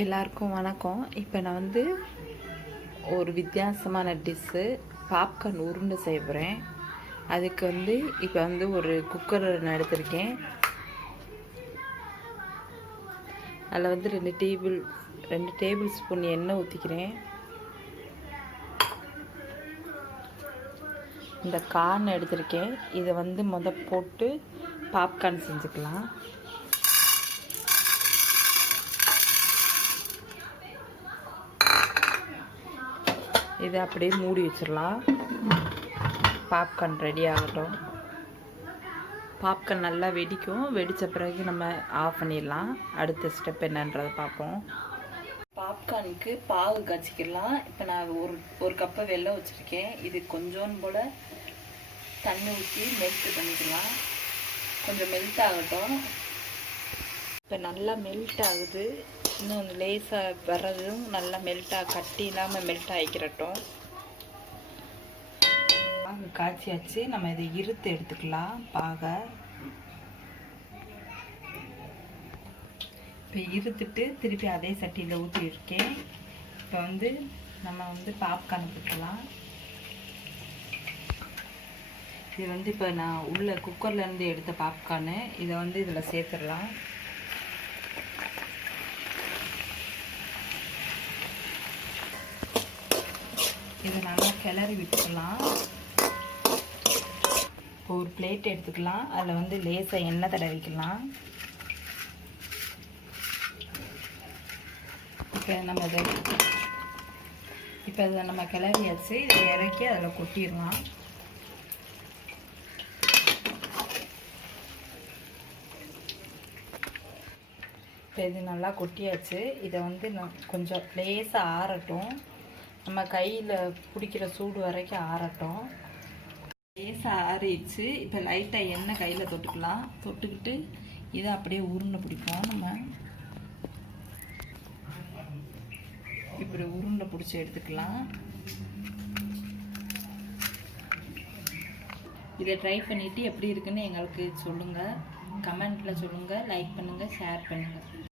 எல்லாருக்கும் வணக்கம். இப்போ நான் வந்து ஒரு வித்தியாசமான டிஷ்ஷு பாப்கார்ன் உருண்டை செய்ய போகிறேன். அதுக்கு வந்து இப்போ வந்து ஒரு குக்கர் நான் எடுத்திருக்கேன். அதில் வந்து ரெண்டு டேபிள் ஸ்பூன் எண்ணெய் ஊற்றிக்கிறேன். இந்த கார்ன் எடுத்திருக்கேன். இதை வந்து போட்டு பாப்கார்ன் செஞ்சுக்கலாம். இதை அப்படியே மூடி வச்சிடலாம். பாப்கார்ன் ரெடி ஆகட்டும். பாப்கார்ன் நல்லா வெடிக்கும். வெடித்த பிறகு நம்ம ஆஃப் பண்ணிடலாம். அடுத்த ஸ்டெப் என்னன்றதை பார்ப்போம். பாப்கார்னுக்கு பாகு காய்ச்சிக்கலாம். இப்போ நான் ஒரு கப்பை வெல்லம் வச்சுருக்கேன். இது கொஞ்சோன்னு போல் தண்ணி ஊற்றி மெல்ட் பண்ணிக்கலாம். கொஞ்சம் மெல்ட் ஆகட்டும். இப்போ நல்லா மெல்ட் ஆகுது. இன்னும் லேசாக வர்றதும் நல்லா கட்டி இல்லாமல் மெல்ட் ஆகிக்கிறட்டும். பாகு காய்ச்சியாச்சு. நம்ம இதை இருத்து எடுத்துக்கலாம். பாகை இப்போ இருத்துட்டு திருப்பி அதே சட்டியில் ஊற்றி இருக்கேன். இப்போ வந்து நம்ம வந்து பாப்கார்ன் போட்டுக்கலாம். இது வந்து இப்போ நான் உள்ள குக்கர்லேருந்து எடுத்த பாப்கார்னு. இதை வந்து இதில் சேர்த்துடலாம். இதை நல்லா கிளறி விட்டுக்கலாம். இப்போ ஒரு பிளேட் எடுத்துக்கலாம். அதில் வந்து லேசாக எண்ணெய் தடவிக்கலாம். இப்போ இதை நம்ம கிளறியாச்சு. இதை இறக்கி அதில் கொட்டிடலாம். இப்போ இது நல்லா கொட்டியாச்சு. இதை வந்து கொஞ்சம் லேசாக ஆறட்டும். நம்ம கையில் பிடிக்கிற சூடு வரைக்கும் ஆறட்டும். லேசாக ஆறிடுச்சு. இப்போ லைட்டாக எண்ணெய் கையில் தொட்டுக்கலாம். தொட்டுக்கிட்டு இதை அப்படியே உருண்டை பிடிப்போம். நம்ம இப்படி உருண்டை பிடிச்சி எடுத்துக்கலாம். இதை ட்ரை பண்ணிவிட்டு எப்படி இருக்குன்னு எங்களுக்கு சொல்லுங்கள். கமெண்ட்டில் சொல்லுங்கள். லைக் பண்ணுங்கள், ஷேர் பண்ணுங்கள்.